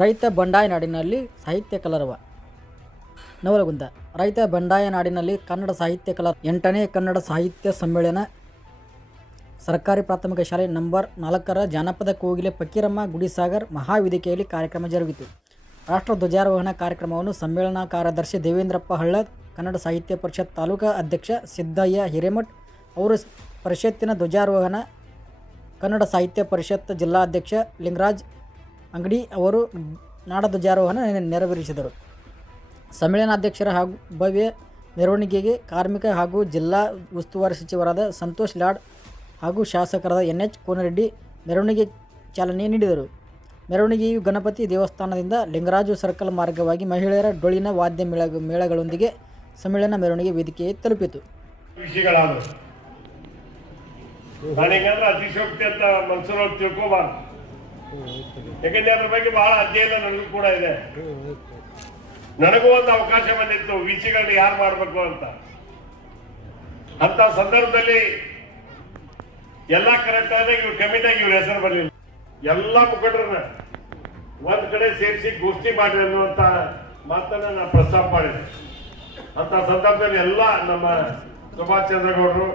ರೈತ ಬಂಡಾಯ ನಾಡಿನಲ್ಲಿ ಸಾಹಿತ್ಯ ಕಲರವ. ನವಲಗುಂದ. ರೈತ ಬಂಡಾಯ ನಾಡಿನಲ್ಲಿ ಕನ್ನಡ ಸಾಹಿತ್ಯ ಕಲರ್ ಎಂಟನೇ ಕನ್ನಡ ಸಾಹಿತ್ಯ ಸಮ್ಮೇಳನ. ಸರ್ಕಾರಿ ಪ್ರಾಥಮಿಕ ಶಾಲೆ ನಂಬರ್ ನಾಲ್ಕರ ಜಾನಪದ ಕೋಗಿಲೆ ಫಕೀರಮ್ಮ ಗುಡಿಸಾಗರ್ ಮಹಾವೇದಿಕೆಯಲ್ಲಿ ಕಾರ್ಯಕ್ರಮ ಜರುಗಿತು. ರಾಷ್ಟ್ರ ಧ್ವಜಾರೋಹಣ ಕಾರ್ಯಕ್ರಮವನ್ನು ಸಮ್ಮೇಳನ ಕಾರ್ಯದರ್ಶಿ ದೇವೇಂದ್ರಪ್ಪ ಹಳ್ಳದ್, ಕನ್ನಡ ಸಾಹಿತ್ಯ ಪರಿಷತ್ ತಾಲೂಕಾ ಅಧ್ಯಕ್ಷ ಸಿದ್ದಯ್ಯ ಹಿರೇಮಠ್ ಅವರು ಪರಿಷತ್ತಿನ ಧ್ವಜಾರೋಹಣ, ಕನ್ನಡ ಸಾಹಿತ್ಯ ಪರಿಷತ್ ಜಿಲ್ಲಾಧ್ಯಕ್ಷ ಲಿಂಗರಾಜ್ ಅಂಗಡಿ ಅವರು ನಾಡಧ್ವಜಾರೋಹಣ ನೆರವೇರಿಸಿದರು. ಸಮ್ಮೇಳನಾಧ್ಯಕ್ಷರ ಹಾಗೂ ಭವ್ಯ ಮೆರವಣಿಗೆಗೆ ಕಾರ್ಮಿಕ ಹಾಗೂ ಜಿಲ್ಲಾ ಉಸ್ತುವಾರಿ ಸಚಿವರಾದ ಸಂತೋಷ್ ಲಾಡ್ ಹಾಗೂ ಶಾಸಕರಾದ ಎನ್ ಎಚ್ ಕೋನರೆಡ್ಡಿ ಮೆರವಣಿಗೆ ಚಾಲನೆ ನೀಡಿದರು. ಮೆರವಣಿಗೆಯು ಗಣಪತಿ ದೇವಸ್ಥಾನದಿಂದ ಲಿಂಗರಾಜು ಸರ್ಕಲ್ ಮಾರ್ಗವಾಗಿ ಮಹಿಳೆಯರ ಡೊಳಿನ ವಾದ್ಯ ಮೇಳ, ಮೇಳಗಳೊಂದಿಗೆ ಸಮ್ಮೇಳನ ಮೆರವಣಿಗೆ ವೇದಿಕೆ ತಲುಪಿತು. ಅಂತ ಯಾಕಂದ್ರೆ ಅದ್ರ ಬಗ್ಗೆ ಬಹಳ ಅಧ್ಯಯನ ನನಗೂ ಕೂಡ ಇದೆ. ನನಗೂ ಒಂದು ಅವಕಾಶ ಬಂದಿತ್ತು ವಿಸಿಗಳನ್ನ ಯಾರು ಮಾಡ್ಬೇಕು ಅಂತ. ಅಂತ ಸಂದರ್ಭದಲ್ಲಿ ಎಲ್ಲಾ ಕರೆಕ್ಟ್ ಇವ್ರು ಕಮ್ಮಿ ಆಗಿ ಇವ್ರ ಹೆಸರು ಬರಲಿಲ್ಲ. ಎಲ್ಲಾ ಮುಖಂಡರನ್ನ ಒಂದ್ ಕಡೆ ಸೇರಿಸಿ ಗೋಷ್ಠಿ ಮಾಡಿ ಅನ್ನುವಂತ ಮಾತನ್ನ ನಾನು ಪ್ರಸ್ತಾಪ ಮಾಡಿದೆ. ಅಂತ ಸಂದರ್ಭದಲ್ಲಿ ಎಲ್ಲ ನಮ್ಮ ಸುಭಾಷ್ ಚಂದ್ರಗೌಡರು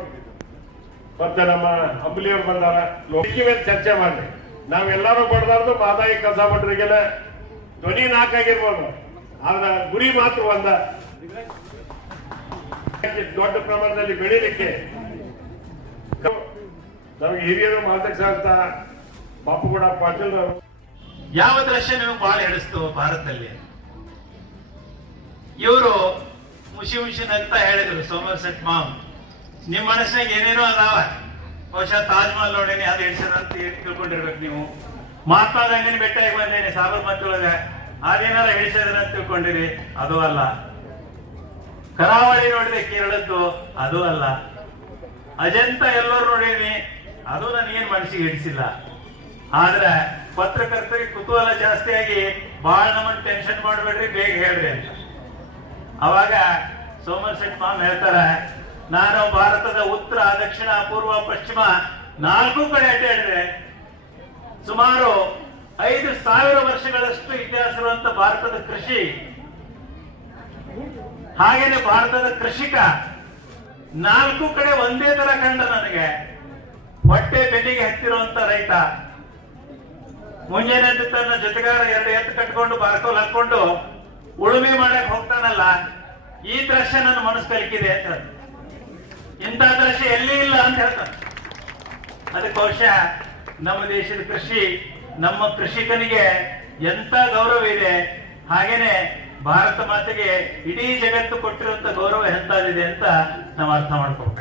ಮತ್ತೆ ನಮ್ಮ ಅಂಬಲಿಯವರು ಬಂದಾರ. ಲೋಕಿ ಮೇಲೆ ಚರ್ಚೆ ಮಾಡಿ ನಾವೆಲ್ಲರೂ ಬಡದಾರ್ದು ಮಾದಾಯಿ ಕಸ ಭಟ್ರಿಗೆಲ್ಲ ಧ್ವನಿ ನಾಲ್ಕಾಗಿರ್ಬೋದು ಆದ್ರೆ ಗುರಿ ಮಾತ್ರ ಒಂದ. ದೊಡ್ಡ ಪ್ರಮಾಣದಲ್ಲಿ ಬೆಳೀಲಿಕ್ಕೆ. ನಮಗೆ ಹಿರಿಯರು ಮಾಧ್ಯಕ್ಷ ಅಂತ ಬಾಪುಗೌಡ ಪಾಟೀಲ್ ಅವರು ಯಾವ ದೃಶ್ಯ ನಿಮಗೆ ಬಹಳ ಹಿಡಿಸ್ತು ಭಾರತದಲ್ಲಿ? ಇವರು ಮುಷಿ ಮುಷಿನ್ ಅಂತ ಹೇಳಿದ್ರು ಸೋಮರ್ ಸೆಟ್ ಮಾಮ್ ನಿಮ್ಮ ಮನಸ್ಸಿನಾಗ ಏನೇನೋ ಅದಾವ? ಬಹುಶಃ ತಾಜ್ ಮಹಲ್ ನೋಡೇನೆ ಅದು ಹಿಡಿಸದ ಅಂತ ತಿಳ್ಕೊಂಡಿರ್ಬೇಕು ನೀವು. ಮಹಾತ್ಮ ಗಾಂಧಿನ ಬೆಟ್ಟಾಗಿ ಬಂದೇನೆ ಸಾಬರ್ಮತಿ ಒಳಗೆ ಅದೇನಾರ ಹಿಡಿಸದ ಅಂತ ತಿಳ್ಕೊಂಡಿರಿ, ಅದು ಅಲ್ಲ. ಕರಾವಳಿ ನೋಡಿದೆ ಕೇರಳದ್ದು, ಅದು ಅಲ್ಲ. ಅಜಂತ ಎಲ್ಲರೂ ನೋಡೇನಿ, ಅದು ನನಗೇನ್ ಮನಸ್ಸಿಗೆ ಹಿಡಿಸಿಲ್ಲ. ಆದ್ರೆ ಪತ್ರಕರ್ತರಿಗೆ ಕುತೂಹಲ ಜಾಸ್ತಿಯಾಗಿ ಬಹಳ ನಮ್ಮನ್ನ ಟೆನ್ಷನ್ ಮಾಡಬೇಡ್ರಿ, ಬೇಗ ಹೇಳ್ರಿ ಅಂತ. ಅವಾಗ ಸೋಮರ್ ಶೆಟ್ ಮಾಮ್ ಹೇಳ್ತಾರೆ ನಾನು ಭಾರತದ ಉತ್ತರ, ದಕ್ಷಿಣ, ಪೂರ್ವ, ಪಶ್ಚಿಮ ನಾಲ್ಕು ಕಡೆ ಅಡ್ಡಾಡಿದೆ ಸುಮಾರು ಐದು ಸಾವಿರ ವರ್ಷಗಳಷ್ಟು ಇತಿಹಾಸ ಇರುವಂತ ಭಾರತದ ಕೃಷಿ. ಹಾಗೇನೆ ಭಾರತದ ಕೃಷಿಕ ನಾಲ್ಕು ಕಡೆ ಒಂದೇ ತರ ಕಂಡ ನನಗೆ ಹೊಟ್ಟೆ ಬೆನ್ನಿಗೆ ಹತ್ತಿರುವಂತ ರೈತ. ಮುಂಜಾನೆ ತನ್ನ ಜೊತೆಗಾರ ಎರಡು ಎತ್ತು ಕಟ್ಕೊಂಡು ಬಾರ್ಕೋಲ್ ಹಾಕೊಂಡು ಉಳುಮೆ ಮಾಡಕ್ ಹೋಗ್ತಾನಲ್ಲ, ಈ ದೃಶ್ಯ ನನ್ನ ಮನಸ್ಸು ಕಲಿಕಿದೆ ಅಂತ. ಇಂಥ ದೃಶ್ಯ ಎಲ್ಲಿ ಇಲ್ಲ ಅಂತ ಹೇಳ್ತಾರೆ. ಅದಕ್ಕೆ ಬಹುಶಃ ನಮ್ಮ ದೇಶದ ಕೃಷಿ, ನಮ್ಮ ಕೃಷಿಕನಿಗೆ ಎಂತ ಗೌರವ ಇದೆ. ಹಾಗೇನೆ ಭಾರತ ಮಾತೆಗೆ ಇಡೀ ಜಗತ್ತು ಕೊಟ್ಟಿರುವಂತ ಗೌರವ ಎಂತಾದಿದೆ ಅಂತ ನಾವು ಅರ್ಥ ಮಾಡ್ಕೋಬೇಕು